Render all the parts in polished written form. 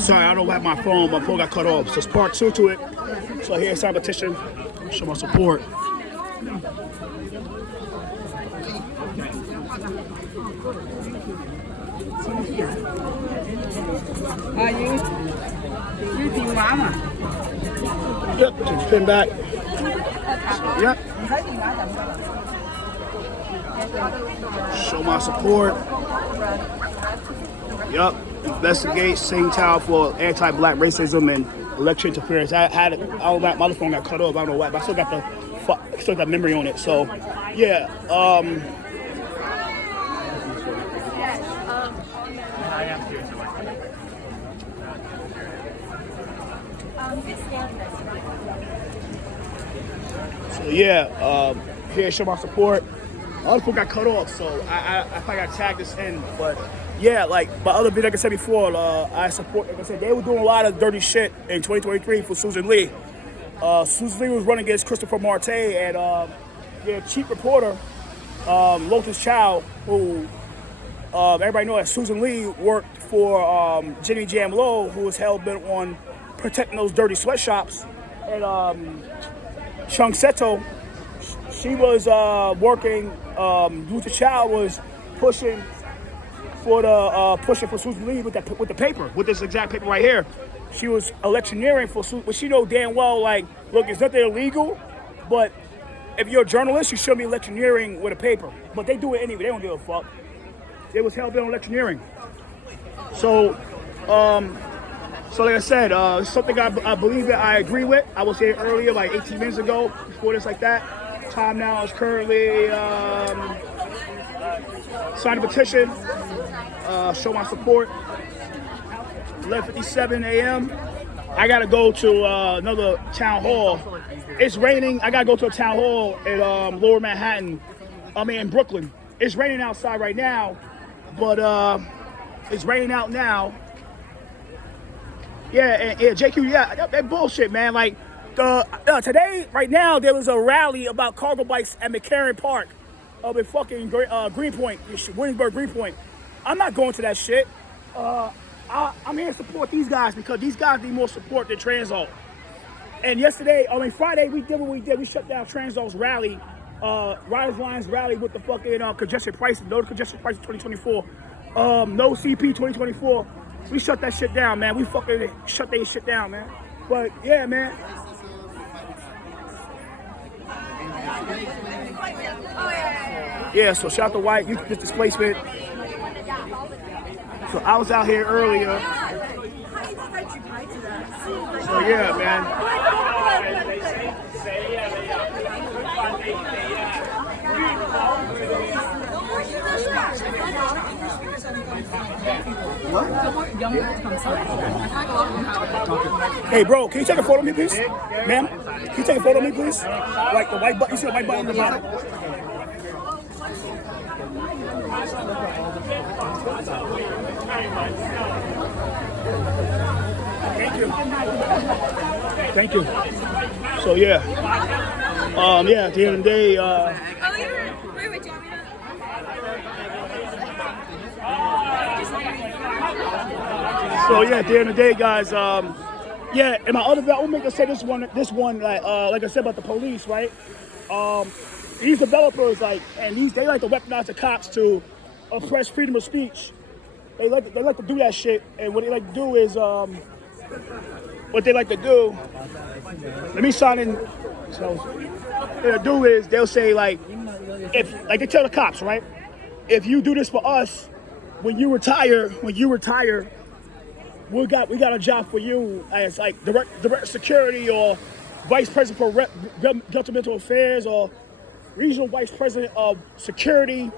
Sorry, I don't have my phone. My phone got cut off. So it's part 2 to it. So here's our petition. Show my support. Yep, just pin back. Yep. Show my support. Yep. Investigate Sing Tao for anti-black racism and election interference. I don't know, my other phone got cut off. I don't know why, but I still got memory on it. So, yeah. So yeah, here show my support. Other people got cut off, so I probably got tagged this in. But yeah, like my other video, like I said before, I support. Like I said, they were doing a lot of dirty shit in 2023 for Susan Lee. Susan Lee was running against Christopher Marte, and their chief reporter, Lotus Chow, who everybody knows that Susan Lee worked for Jimmy Jam Low, who was hell bent on protecting those dirty sweatshops, and Chung Seto, she was working. Luther Chow was pushing for Susan Lee with the paper, with this exact paper right here. She was electioneering for Susan, but she know damn well, like, look, it's nothing illegal, but if you're a journalist, you shouldn't be electioneering with a paper. But they do it anyway. They don't give a fuck. They was hell bent on electioneering. So, like I said, something I believe that I agree with. I was here earlier, like 18 minutes ago, before this, like that. Time now is currently sign a petition, show my support. 11:57 a.m. I gotta go to another town hall. It's raining. I gotta go to a town hall in Lower Manhattan. In Brooklyn. It's raining outside right now, but it's raining out now. Yeah, JQ, yeah, that bullshit, man. Like, today, right now, there was a rally about cargo bikes at McCarran Park up in fucking Greenpoint, Williamsburg, Greenpoint. I'm not going to that shit. I'm here to support these guys because these guys need more support than Transalt. And Friday, we did what we did. We shut down Transalt's rally, Riders Lines rally with the fucking congestion prices, no congestion prices 2024, no CP 2024. We shut that shit down, man. We fucking shut that shit down, man. But yeah, man. Yeah, so shout out to White Youth Displacement. So I was out here earlier. So yeah, man. What? Hey, bro, can you take a photo of me, please? Ma'am, can you take a photo of me, please? Like the white button, you see the white button on the bottom? Thank you. So yeah, yeah. At the end of the day, so yeah. At the end of the day, guys. Yeah. And my other, I will make us say this one, like I said about the police, right? These developers, they like to weaponize the cops to oppress freedom of speech. They like to do that shit, and what they like to do is let me sign in. So what they'll do is they'll say if they tell the cops, right? If you do this for us, when you retire, we got a job for you as direct security or vice president for governmental affairs or regional vice president of security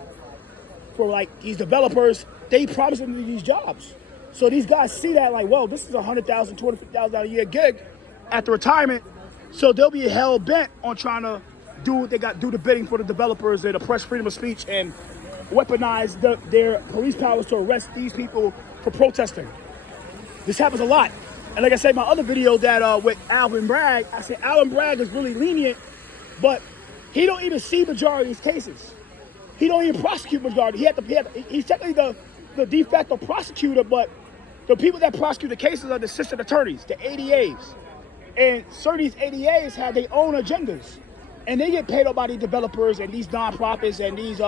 for these developers. They promise them these jobs. So these guys see that whoa, this is $100,000, $250,000 a year gig after retirement. So they'll be hell bent on trying to do the bidding for the developers and oppress freedom of speech and weaponize their police powers to arrest these people for protesting. This happens a lot. And like I said in my other video that with Alvin Bragg, I said Alvin Bragg is really lenient, but he don't even see majority of these cases. He don't even prosecute majority. He's technically the de facto prosecutor, but The people that prosecute the cases are the assistant attorneys, the ADAs. And certain of these ADAs have their own agendas. And they get paid up by these developers and these nonprofits and these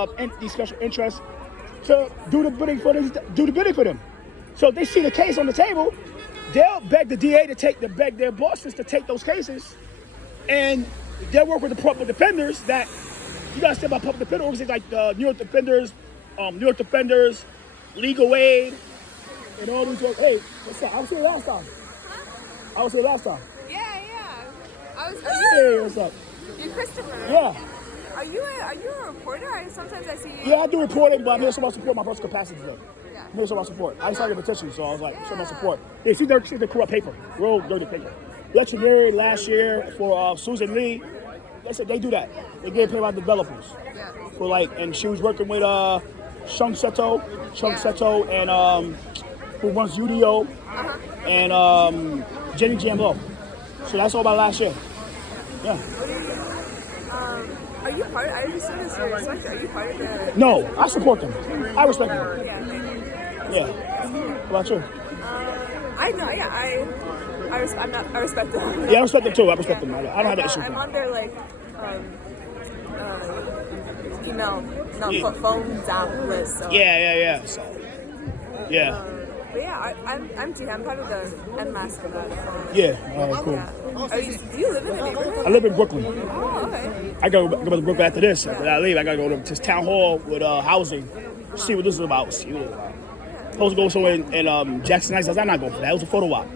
special interests to do the bidding for them. So if they see the case on the table, they'll beg the DA to beg their bosses to take those cases, and they'll work with the public defenders. That you gotta say about public defender organizations like the New York Defenders, Legal Aid, and all these. Hey, what's up? I was here last time. I was here last time. Yeah. Hey, what's up? You're Christopher. Yeah. Are you a reporter? Sometimes I see you. Yeah, I do reporting, but I'm here so much support my personal capacity today. Yeah. I'm here so much support. I started a petition, so I was like, so much support. They see the corrupt paper, real dirty paper. Legendary last year for Susan Lee. They said they do that. They get paid by developers. Yeah. For and she was working with Chung Seto, and who runs UDO, and Jenny Jamlo. So that's all about last year. Yeah. Are you part? I just noticed your sweatshirt. Are you part of the? No, I support them. I respect them. Yeah. What about you? I know. Yeah. I respect them. Yeah, I respect them too. I respect them. I don't have an issue with I'm them. on their email, phone zap list. So. Yeah. So, yeah. But yeah, I'm too. I'm part of the NMAS for that. So. Yeah. All right. Cool. Yeah. Do you live in the neighborhood? I live in Brooklyn. Oh, okay. I go to Brooklyn after this. When I leave, I gotta go to this town hall with housing. See what this is about. Supposed to go somewhere in Jackson Heights. I'm not going for that. It was a photo op.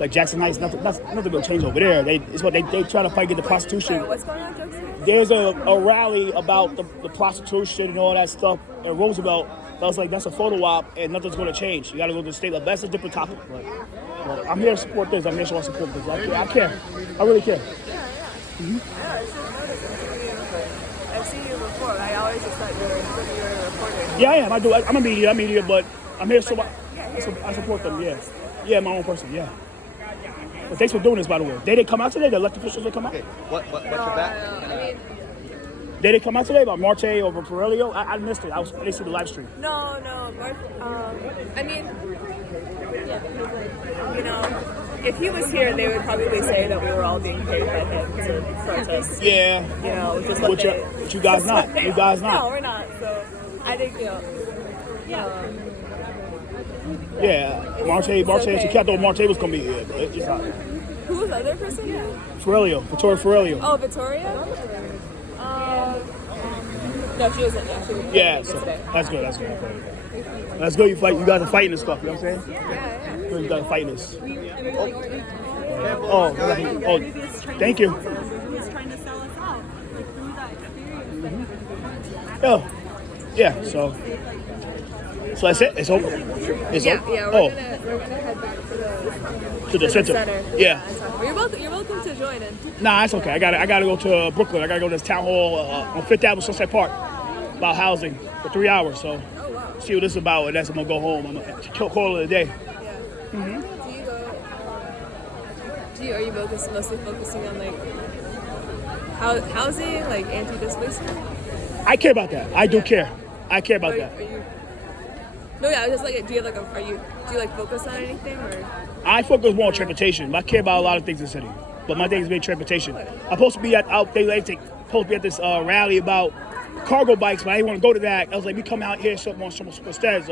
Like Jackson Heights, nothing will change over there. They try to fight get the prostitution. What's going on, Jackson? There's a rally about the prostitution and all that stuff at Roosevelt. I was like, that's a photo op, and nothing's going to change. You got to go to the state level. That's a different topic. But I'm here to support this. I'm here to support this. I care. I really care. Yeah. I've seen you before. I always just thought you were a reporter. Yeah, I am. I do. I'm a media, but I'm here so I support them. Yeah. Yeah, my own person. Yeah. But thanks for doing this, by the way. They didn't come out today. The elected officials didn't come out. Okay. What's your back? They didn't come out today about Marte over Ferrelio. I missed it. I didn't see the live stream. No. I mean, if he was here, they would probably say that we were all being paid by him to protest. Yeah. Just But you guys not. You guys not. No, we're not. So I think Yeah. Marte, Chicago, Marte was gonna be here. But it's just not. Who was the other person? Ferrelio, Vittoria Ferrelio. Oh, Victoria? No, she wasn't actually. Yeah, so that's good. That's good. You guys are fighting this stuff. You know what I'm saying? Yeah. You guys are fighting this. Oh, thank you. Who's trying to sell us out through that experience. Oh, yeah. So that's it. It's over. It's over. Yeah, we're gonna head back to the center. Yeah. You're welcome to join in. Nah, it's okay. I gotta go to Brooklyn. I gotta go to this town hall on 5th Avenue, Sunset Park, about housing for 3 hours. So see what this is about, and that's I'm gonna go home. I'm gonna call it a day. Yeah. Are you mostly focusing on housing, like anti-displacement? I care about that. I do care. I care about that. No, yeah. I was just do you have focus on anything or? I focus more on transportation, but I care about a lot of things in the city. But my thing is being transportation. I'm supposed to be at this rally about cargo bikes, but I didn't want to go to that. I was like, we come out here instead.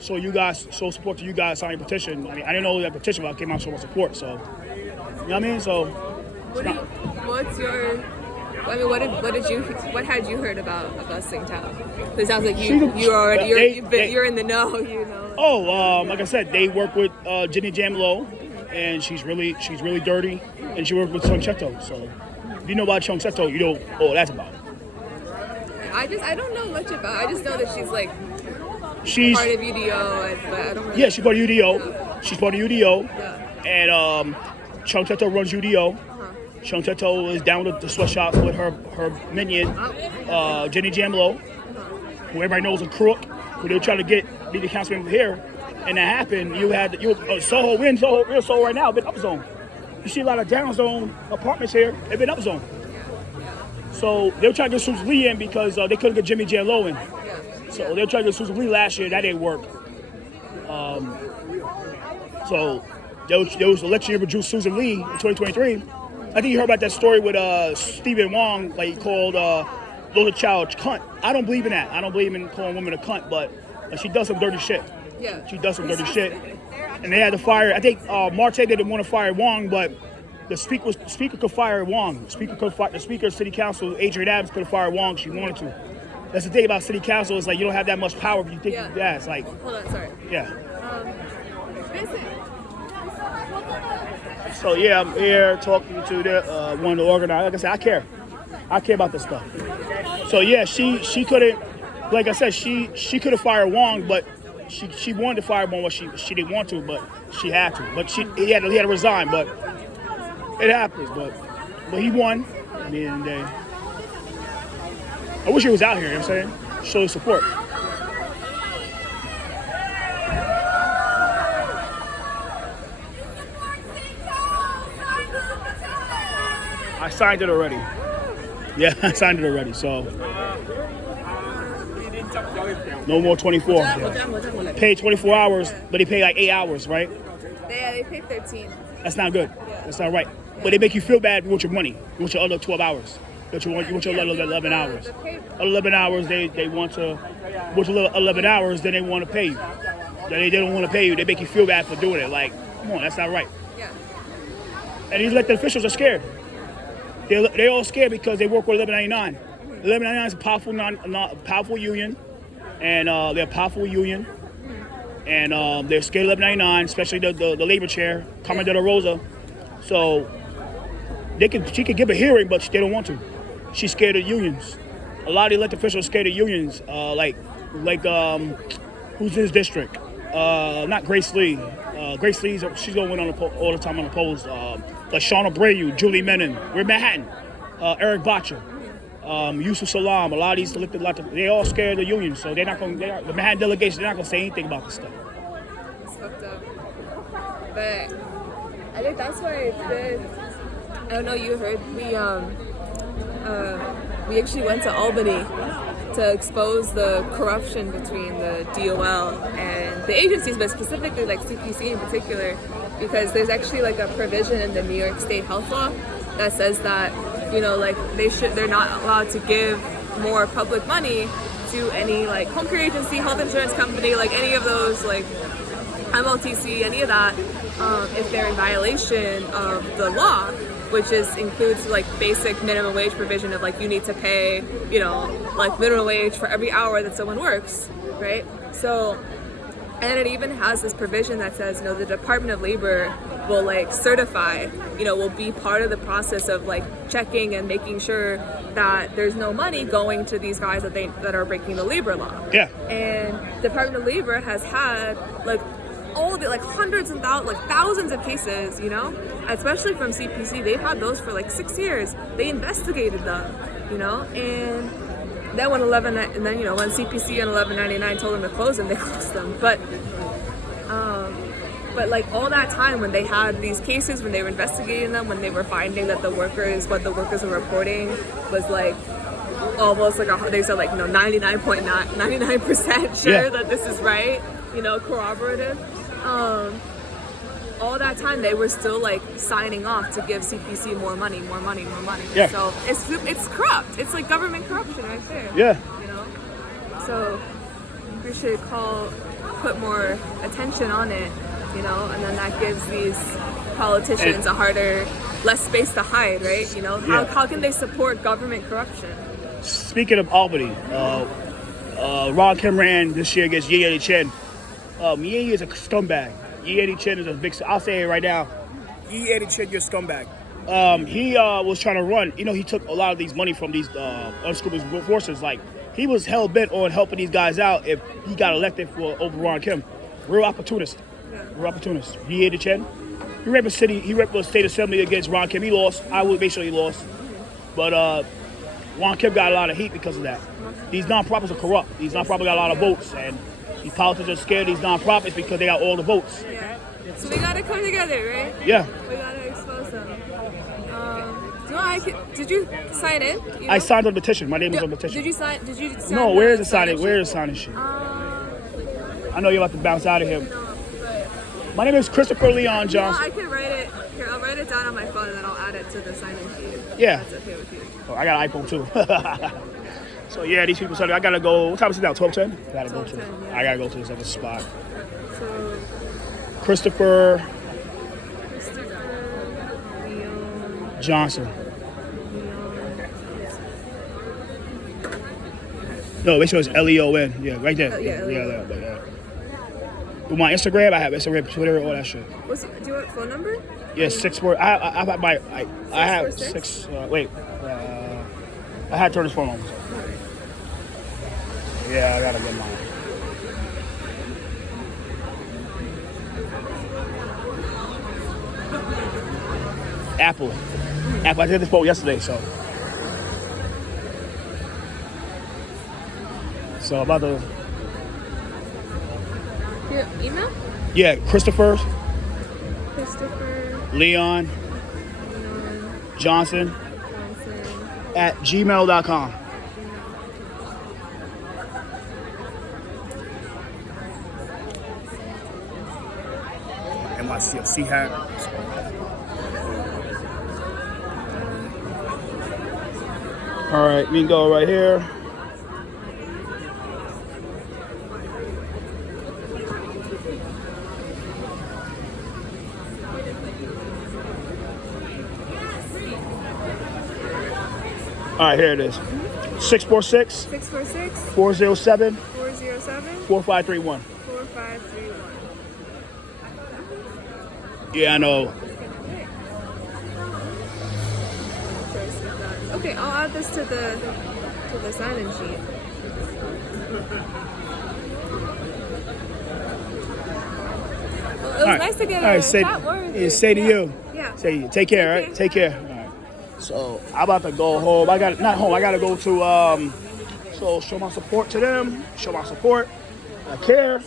So you guys, support to you guys signing a petition. I mean, I didn't know that petition, but I came out so much support. So, you know what I mean? So, what had you heard about Sing Tao? It sounds like you're in the know, Oh, like I said, they work with Jenny Jamlo, and she's really dirty, and she worked with Chung Seto. So, if you know about Chung Seto, you know what that's about. I don't know much about. I just know that she's part of UDO, but I don't really. Yeah, she's part of UDO. Yeah. She's part of UDO, Yeah. and Chung Seto runs UDO. Chung Seto is down with the sweatshop with her minion, Jenny Jamlo, who everybody knows a crook, who they were trying to be the councilman here, and that happened. You had Soho, real Soho right now, been upzone. You see a lot of downzone apartments here, they've been upzone. So they were trying to get Susan Lee in because they couldn't get Jimmy Jamlo in. So they were trying to get Susan Lee last year, that didn't work. So there was election year with Susan Lee in 2023. I think you heard about that story with Stephen Wong, like he called Lola Child cunt. I don't believe in that. I don't believe in calling women a cunt, but she does some dirty shit. Yeah. She does some dirty shit. And they had to fire, I think Marte didn't want to fire Wong, but the speaker could fire Wong. The speaker of City Council, Adrienne Adams, could have fired Wong if she wanted to. That's the thing about City Council, is like you don't have that much power if you think it's like. Hold on, sorry. Yeah. Basically. So yeah, I'm here talking to one of the organizers. Like I said, I care. I care about this stuff. So yeah, she couldn't. Like I said, she could have fired Wong, but she wanted to fire Wong, but she didn't want to, but she had to. But he had to resign. But it happens. But he won at the end of the day. I wish he was out here. You know what I'm saying, show his support. I signed it already. Yeah, I signed it already. So no more 24. Yeah. Paid 24 hours, but they pay like 8 hours, right? Yeah, they pay 13. That's not good. That's not right. But they make you feel bad. You want your money. You want your other 12 hours. You want your other 11 hours. 11 hours. They want to. With 11 hours, then they want to pay you. They don't want to pay you. They make you feel bad for doing it. Like, come on, that's not right. Yeah. And these elected officials are scared. They're all scared because they work with 1199. 1199 is a powerful union, and they're a powerful union, and they're scared of 1199, especially the labor chair, Carmen De La Rosa. So she could give a hearing, but they don't want to. She's scared of unions. A lot of the elected officials are scared of unions, like who's in his district? Not Grace Lee. Grace Lee's she's gonna win all the time on the polls. Like Sean Abreu, Julie Menon, we're Manhattan, Eric Botcher, Yusuf Salam. A lot of these elected, they all scared of the union, so they're not going. The Manhattan delegation, they're not gonna say anything about this stuff. It's fucked up. But I think that's why it's good. I don't know. You heard we actually went to Albany to expose the corruption between the DOL and the agencies, but specifically like CPC in particular, because there's actually like a provision in the New York State health law that says that, you know, like they're not allowed to give more public money to any like home care agency, health insurance company, like any of those, like MLTC, any of that, if they're in violation of the law, which includes like basic minimum wage provision of like you need to pay, you know, like minimum wage for every hour that someone works, right? So, and it even has this provision that says, you know, the Department of Labor will like certify, you know, will be part of the process of like checking and making sure that there's no money going to these guys that are breaking the labor law. Yeah. And Department of Labor has had like all of it, like hundreds and thousands of cases, you know, especially from CPC. They've had those for like 6 years. They investigated them, you know, and then when when CPC and 1199 told them to close them, they closed them. But like all that time when they had these cases, when they were investigating them, when they were finding that what the workers were reporting was like almost like they said like, you know, 99% sure that this is right, you know, corroborative. All that time they were still like signing off to give CPC more money. Yeah. So it's corrupt. It's like government corruption right there. Yeah. You know. So we should put more attention on it, you know, and then that gives these politicians less space to hide, right? You know, how can they support government corruption? Speaking of Albany, Ron Kim ran this year against Ye Eddie Chen. Ye is a scumbag. Ye Eddie Chen is a big. I'll say it right now. Ye Eddie Chen, you're a scumbag. He was trying to run. You know, he took a lot of these money from these unscrupulous forces. Like he was hell bent on helping these guys out if he got elected over Ron Kim. Real opportunist. Ye Eddie Chen. He ran the state assembly against Ron Kim. He lost. I would make sure he lost. But Ron Kim got a lot of heat because of that. These nonprofits are corrupt. These nonprofits got a lot of votes, and these politicians are scared of these nonprofits because they got all the votes. Yeah. So we gotta come together, right? Yeah. We gotta expose them. Did you sign in? I signed on the petition. My name was on the petition. Did you sign? No, where is the signing? Where is the signing shit? I know you're about to bounce out of here. My name is Christopher Leon Well, Johnson. I can write it. Here, I'll write it down on my phone and then I'll add it to the sign-in sheet. Yeah. If that's okay with you. Oh, I got an iPhone too. So yeah, these people said I gotta go. What time is it now? 12:10. Gotta go to. 12:10, yeah. I gotta go to this other spot. So, Christopher Leon. Johnson. No, make sure it's Leon. Yeah, right there. Oh, yeah, Leon. Yeah. With my Instagram, I have Instagram, Twitter, all that shit. Do you want phone number? Yeah, 6-4. I have 646? 6. I had to turn this phone on. Yeah, I gotta get mine. Apple. I did this phone yesterday, so I'm about to. Your email? Yeah, Christopher Christopher Leon Johnson Johnson. at gmail.com. NYCFC hat. All right, we can go right here. All right, here it is. 646 646 407 407 4531. 4531. Yeah, I know. Okay, I'll add this to the sign-in sheet. Well, it was nice to get a chat word. Say to you. Yeah. Say, take care, right? Take care. All right. So I'm about to go home. I gotta go to so show my support to them. Show my support. I care.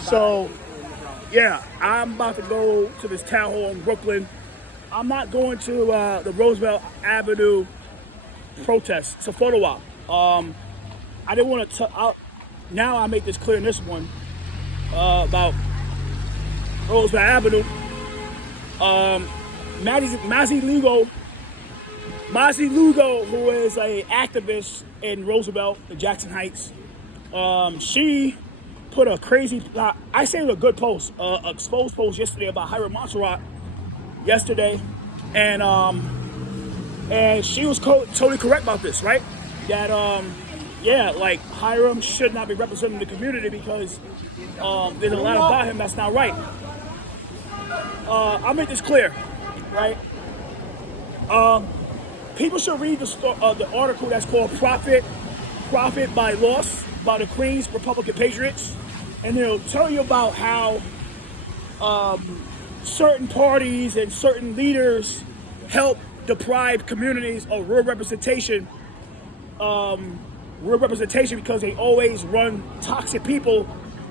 So yeah, I'm about to go to this town hall in Brooklyn. I'm not going to the Roosevelt Avenue protest. It's a photo op. I didn't want to. Now I make this clear in this one about Roosevelt Avenue. Mazi Lugo, who is an activist in Roosevelt, in Jackson Heights, she put a crazy, I say it was a good post, exposed post yesterday about Hiram Montserrat yesterday, and she was totally correct about this, right? That like Hiram should not be representing the community because there's a lot about him that's not right. I'll make this clear, right? People should read the article that's called Profit by Loss by the Queens Republican Patriots, and it'll tell you about how certain parties and certain leaders help deprive communities of real representation because they always run toxic people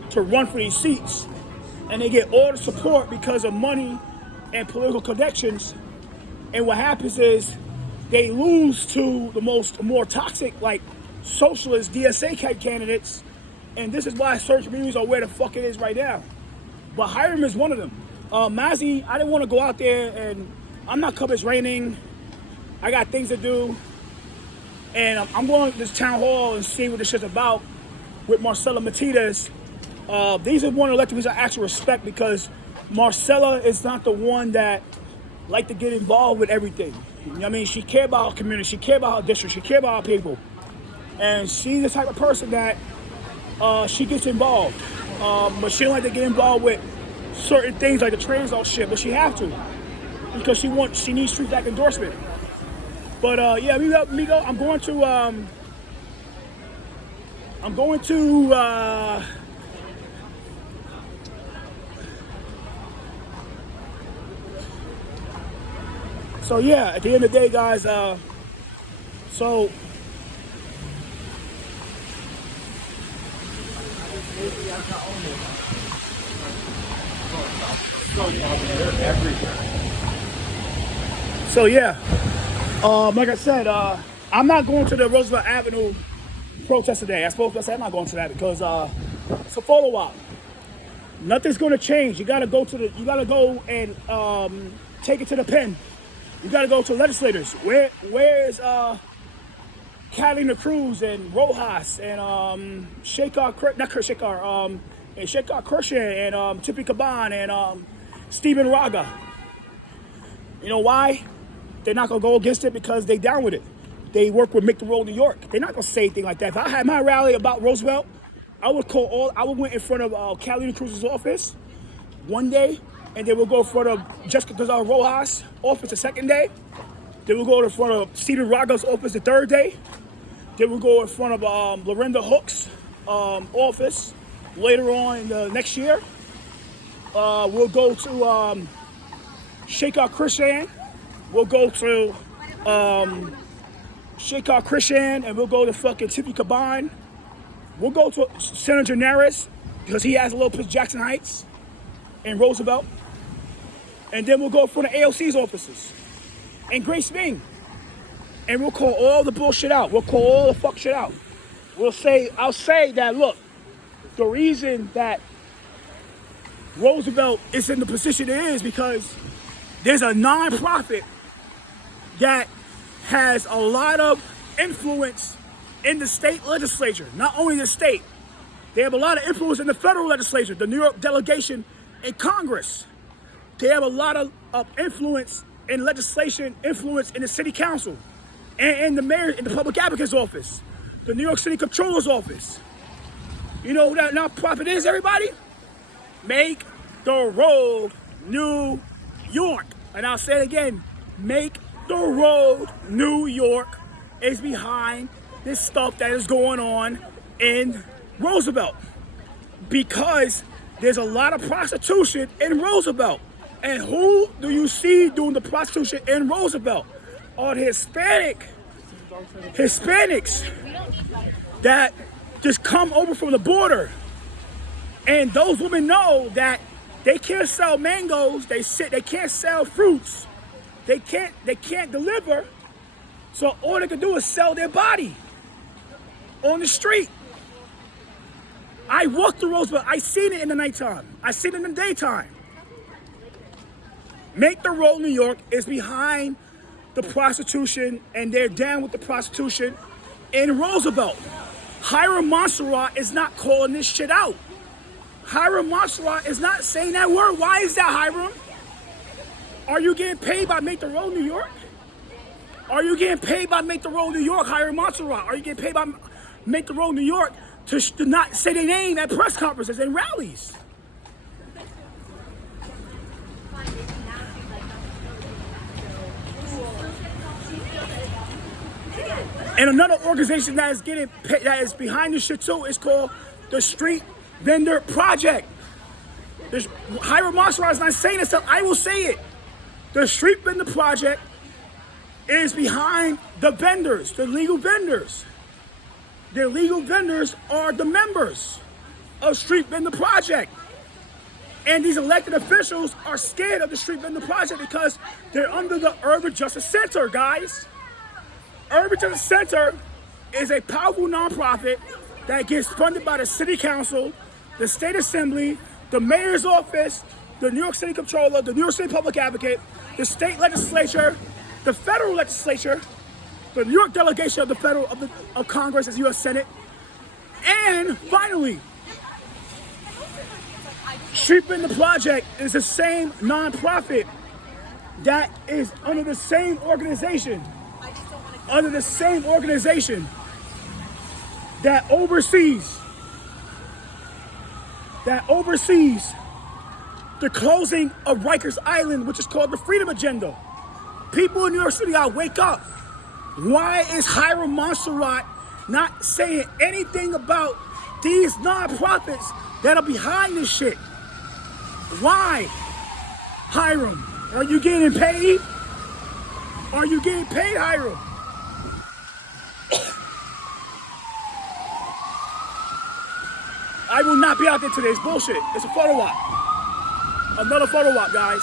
to run for these seats, and they get all the support because of money and political connections. And what happens is they lose to the more toxic, like socialist DSA candidates, and this is why search views are where the fuck it is right now. But Hiram is one of them. Mazi, I didn't want to go out there, and I'm not coming. It's raining. I got things to do, and I'm going to this town hall and see what this shit's about with Marcella Matias. These are one of the elected I actually respect because Marcella is not the one that like to get involved with everything. You know what I mean? She cares about her community. She cares about her district. She cares about her people. And she's the type of person that she gets involved. But she don't like to get involved with certain things like the trans shit, but she have to because she needs street back endorsement. But yeah, me go. I'm going to so yeah, at the end of the day, guys, so yeah, like I said, I'm not going to the Roosevelt Avenue protest today. I say I'm not going to that because it's a photo op. Nothing's gonna change. You gotta go and take it to the pen. You gotta go to legislators. Where is Catalina Cruz and Rojas and and Shekhar Kirshen and Tippy Caban and Stephen Raga? You know why? They're not gonna go against it because they down with it. They work with Make the Road New York. They're not gonna say anything like that. If I had my rally about Roosevelt, I would went in front of Catalina Cruz's office one day, and they would go in front of Jessica Gonzalez Rojas' office the second day. They would go in front of Stephen Raga's office the third day. They would go in front of Lorinda Hook's office later on in the next year. We'll go to Shekhar Kirshen. We'll go to Shekhar Kirshen, and we'll go to fucking Tippy Caban. We'll go to Senator Naris because he has a little piece of Jackson Heights and Roosevelt. And then we'll go in front of AOC's offices and Grace Ming. And we'll call all the bullshit out. We'll call all the fuck shit out. I'll say that, look, the reason that Roosevelt is in the position it is because there's a nonprofit that has a lot of influence in the state legislature. Not only the state, they have a lot of influence in the federal legislature, the New York delegation in Congress. They have a lot of influence in legislation, influence in the city council, and in the mayor, in the public advocate's office, the New York City Comptroller's office. You know who that nonprofit is, everybody? Make the Road New York. And I'll say it again, Make the Road New York is behind this stuff that is going on in Roosevelt. Because there's a lot of prostitution in Roosevelt. And who do you see doing the prostitution in Roosevelt? Are the Hispanics that just come over from the border. And those women know that they can't sell mangoes, they can't sell fruits, they can't deliver, so all they can do is sell their body on the street. I walked through Roosevelt, I seen it in the nighttime, I seen it in the daytime. Make the Road New York is behind the prostitution, and they're down with the prostitution in Roosevelt. Hiram Montserrat is not calling this shit out. Hiram Montserrat is not saying that word. Why is that, Hiram? Are you getting paid by Make the Road New York? Are you getting paid by Make the Road New York, Hiram Montserrat? Are you getting paid by Make the Road New York to not say their name at press conferences and rallies? And another organization that is getting paid, that is behind this shit too, is called the Street Vendor Project. Hiram Montserrat is not saying this, so I will say it. The Street Vendor Project is behind the vendors, the legal vendors. The legal vendors are the members of Street Vendor Project. And these elected officials are scared of the Street Vendor Project because they're under the Urban Justice Center, guys. Urban Justice Center is a powerful nonprofit that gets funded by the city council, the state assembly, the mayor's office, the New York City Comptroller, the New York City Public Advocate, the state legislature, the federal legislature, the New York delegation of Congress as U.S. Senate, and finally, Street Vendor Project is the same nonprofit that is under the same organization that oversees the closing of Rikers Island, which is called the Freedom Agenda. People in New York City gotta wake up. Why is Hiram Montserrat not saying anything about these nonprofits that are behind this shit? Why? Hiram, are you getting paid? Are you getting paid, Hiram? I will not be out there today. It's bullshit. It's a photo op. Another photo op, guys.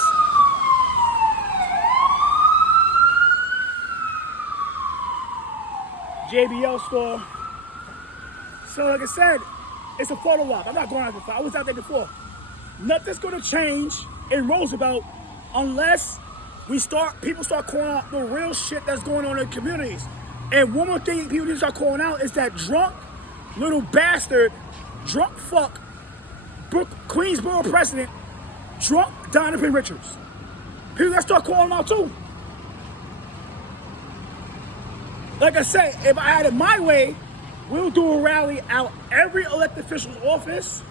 JBL store. So like I said, it's a photo op. I'm not going out there. I was out there before. Nothing's gonna change in Roosevelt unless people start calling out the real shit that's going on in communities. And one more thing people need to start calling out is that drunk little bastard, drunk fuck, Queensboro president, drunk Donovan Richards. People gotta start calling him out too. Like I say, if I had it my way, we'll do a rally out every elected official's office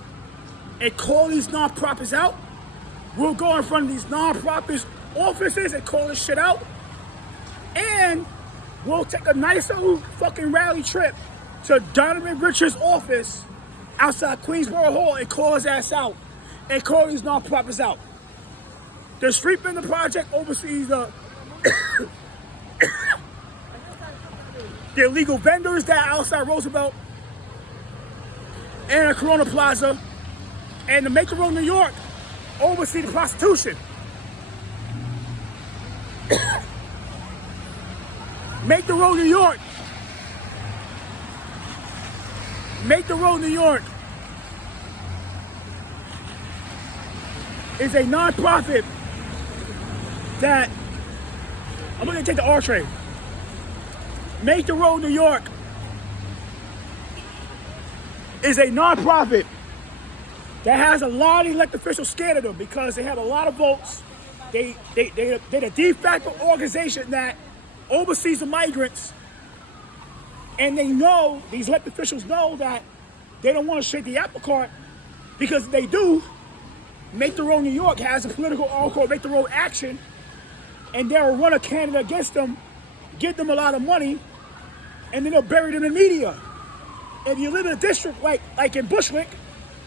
and call these nonprofits out. We'll go in front of these nonprofits' offices and call this shit out. And we'll take a nice old fucking rally trip to Donovan Richards' office outside Queensboro Hall and call his ass out and call these nonprofits out. The Street Bender Project oversees the illegal vendors that are outside Roosevelt and the Corona Plaza, and the Make the Road New York oversee the prostitution. Make the Road New York. Make the Road New York is a nonprofit that, I'm gonna take the R train. Make the Road New York is a nonprofit that has a lot of elected officials scared of them because they have a lot of votes. They're the de facto organization that oversees the migrants, and they know, these elected officials know that they don't want to shake the apple cart, because if they do, Make the Road New York has a political arm called Make the Road Action, and they'll run a candidate against them, give them a lot of money, and then they'll bury them in media. If you live in a district like in Bushwick,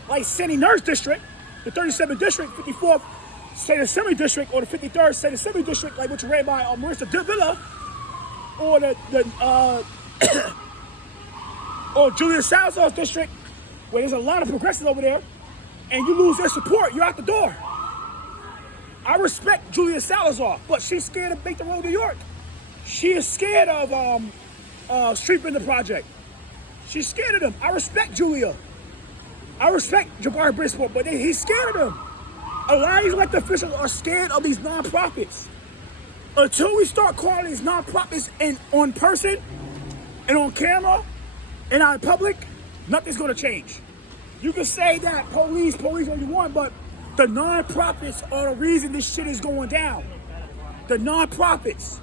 like Sandy Nurse District, the 37th District, 54th State Assembly District, or the 53rd State Assembly District, like which is ran by Marissa DeVilla, or or Julia Salazar's district, where there's a lot of progressives over there, and you lose their support, you're out the door. I respect Julia Salazar, but she's scared of Make the Road New York. She is scared of Street Bender Project. She's scared of them. I respect Julia. I respect Jabari Brisport, but he's scared of them. A lot of these elected officials are scared of these nonprofits. Until we start calling these nonprofits on person and on camera and out in public, nothing's gonna change. You can say that police all you want, but the nonprofits are the reason this shit is going down. The nonprofits.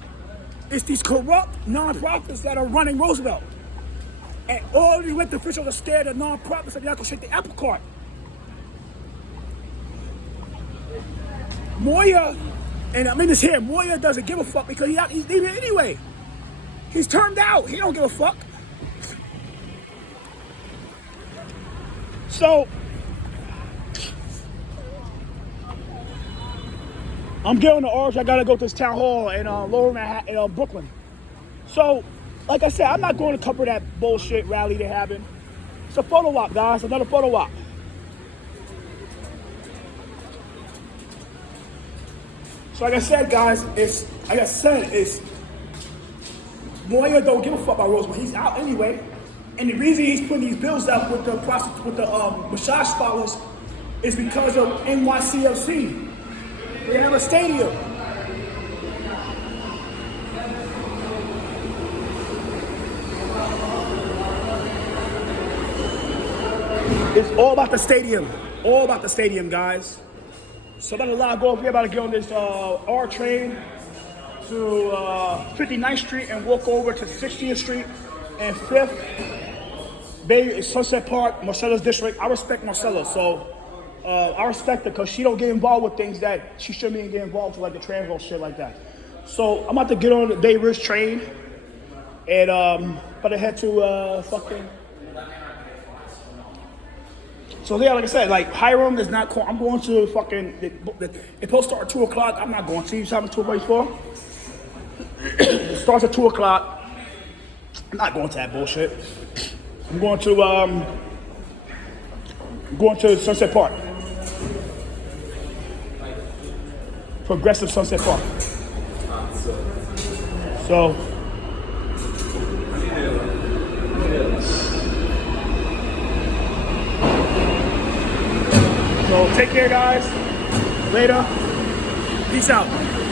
It's these corrupt nonprofits that are running Roosevelt. And all the elected officials are scared of nonprofits, and they're not gonna shake the apple cart. Moya, and I mean this here, Moya doesn't give a fuck because he's leaving anyway. He's turned out. He don't give a fuck. So, I'm getting the urge. I gotta go to this town hall in Lower Manhattan, in Brooklyn. So, like I said, I'm not going to cover that bullshit rally they're having. It's a photo op, guys. Another photo op. So, like I said, guys, it's Moya don't give a fuck about Roosevelt. He's out anyway. And the reason he's putting these bills out with the massage parlors is because of NYCFC. They have a stadium. It's all about the stadium. All about the stadium, guys. So I'm about to go over here, about to get on this R train to 59th Street and walk over to 60th Street and 5th. Bay, Sunset Park, Marcella's district. I respect Marcella, so I respect her because she don't get involved with things that she shouldn't be getting involved with, like the trans vote shit like that. So I'm about to get on the Bay Ridge train and about to head to fucking. So yeah, like I said, like Hiram is not. I'm going to fucking. It's supposed to start at 2 o'clock. I'm not going. See, you having 2 o'clock for? It starts at 2 o'clock. I'm not going to that bullshit. I'm going to Sunset Park. Progressive Sunset Park. So So take care, guys. Later. Peace out.